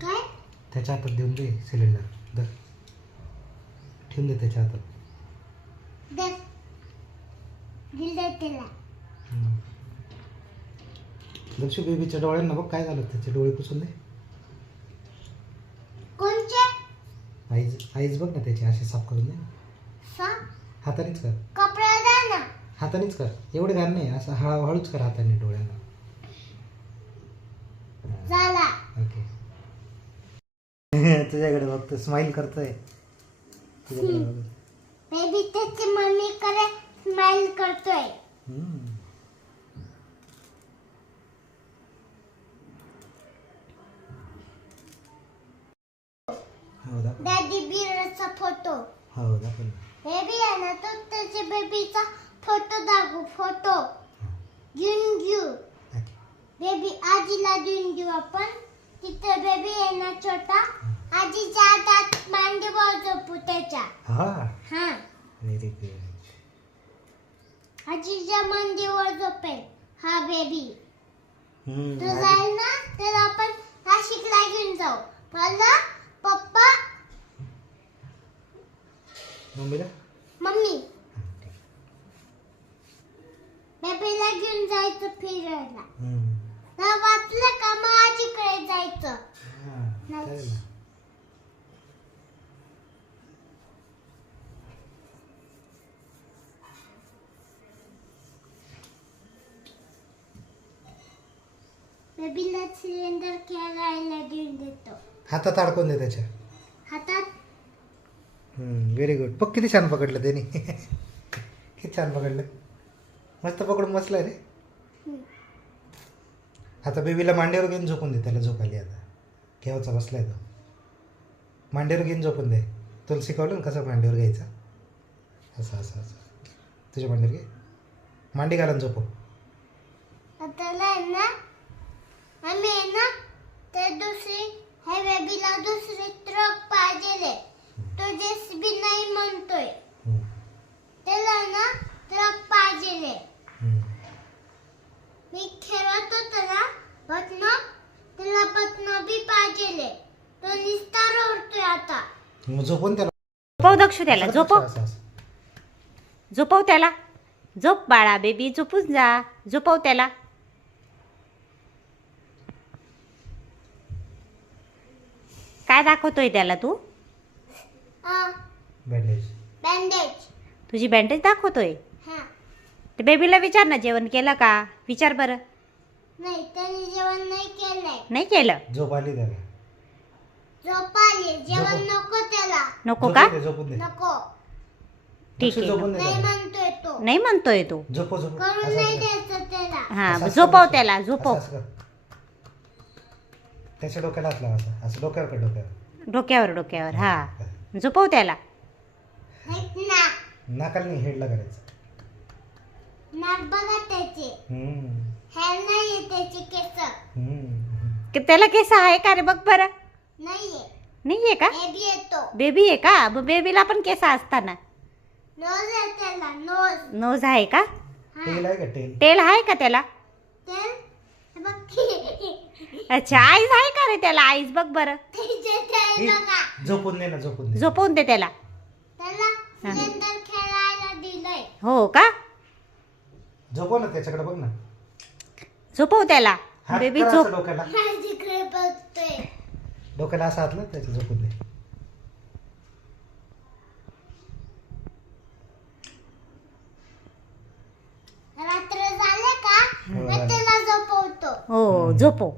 काय? त्याच्या हातात देऊन दे सिलेंडर दर. ठेवून दे त्याच्या हातात. दस दिलं त्याला. हम्म. दक्षू बेबीच्या डोळ्यांना बघ काय झालं त्याचे डोळे पुसून दे. कोणचे आईज आईज बघ ना त्याचे असे साफ करून दे. हातानेच कर. कपडा द्या ना. हातानेच कर. एवढे घाण नाही. असं हळू हळूच कर हाताने डोळ्यांना. झाला. ओके. तुझ्याकडे बघतो स्माईल करतोय. तुझ्याकडे. बेबी त्याची मम्मी कडे स्माइल करतोय. हम्म. हो दाखव. डॅडी बिरचा फोटो हो दाखव ना. बेबी आहे ना तो त्याच्या बेबीचा फोटो दाखवू फोटो घेऊन घेऊ ओके. बेबी आजीला देऊन घेऊ आपण तिथे बेबी आहे ना छोटा आजीच्या हातात मांडीवर झोपू त्याच्या हा? हा. व्हेरी गुड आजीच्या मांडीवर झोपेल हा बेबी तो जाईल ना तर आपण नाशिकला घेऊन जाऊ. मला पप्पा मम्मीला? मम्मी. बेबीला घेऊन जायचं फिरायला. हम्म. चालेल. बेबीला सिलेंडर खेळायला देऊन देतो. हातात अडकून दे त्याच्या. हातात? व्हेरी गुड बघ किती छान पकडलं त्याने. किती छान पकडलं. मस्त पकडून बसलाय रे. आता बेबीला मांडीवर घेऊन झोपून दे त्याला झोपाली आता. केव्हाचा बसलाय तो? मांडीवर घेऊन झोपून दे. तुला शिकवलं ना कसं मांडीवर घ्यायचं? असं असं असं. तुझ्या मांडीवर घे. मांडी घालून झोपव त्याला आहे ना आम्ही आहे ना ते दुसरी हे बेबीला दुसरी ट्रक पाहिजे तो जेसीबी नाही म्हणतोय. त्याला ना ट्रक पाहिजे हम्म. मी खेळत होतो ना बटन त्याला बटन बी पाहिजे तो निस्तार उरतोय आता मग झोपून त्याला. झोपव दक्षू त्याला झोपव. असं, असं. झोपव त्याला. झोप बाळा बेबी झोपून जा. झोपव त्याला. काय दाखवतोय त्याला तू? बँडेज बँडेज तुझी बँडेज दाखवतोय? हा. ते बेबीला विचार ना जेवण केलं का? विचार बरं. नाही त्यांनी जेवण नाही केलंय. नाही केलं? झोप आली त्याला. जेवण. नको त्याला. नको का? दे, झोपून दे. नको. ठीक लक्ष आहे. झोपून दे नाही त्याला. म्हणतोय तो. नाही म्हणतोय तू. झोपव झोपव करून असं, नाही असं. द्यायचं त्याला. हा असं, असं झोपव कर. त्याला झोपव. असं कर. त्याच्या डोक्याला हात लावा असं. असं डोक्यावर कर डोक्यावर. डोक्यावर डोक्यावर. हा. झोपव त्याला. हेच ना. नाकाला नाही हेडला करायचं. नाक बघा त्याचे. हम्म, हेअर नाहीये त्याचे केस. हम्म, हम्म. की त्याला केस आहे का रे? बघ बरं. नाहीये. नाहीये का? हे बी येतो. बेबी आहे का? मग बेबीला पण केस असताना. नोज आहे त्याला नोज नोज आहे का? टेल आहे का टेल टेल आहे का त्याला? तेल हे बघ. अच्छा आईज आहे का रे त्याला? आईज बघ बरं. त्याचे तेल बघा. झोपून दे ना झोपून दे. झोपवून दे त्याला. त्याला सिलेंडर खेळायला दिलंय. हो का? झोपव ना त्याच्याकडे बघ ना. झोपव त्याला. हात बेबी करा झोप डोक्याला. डोक्याला असं हातलं त्याच्या झोपून दे. रात्र झाले का? हो, मी झाले. त्याला झोपवतो. हो झोपव.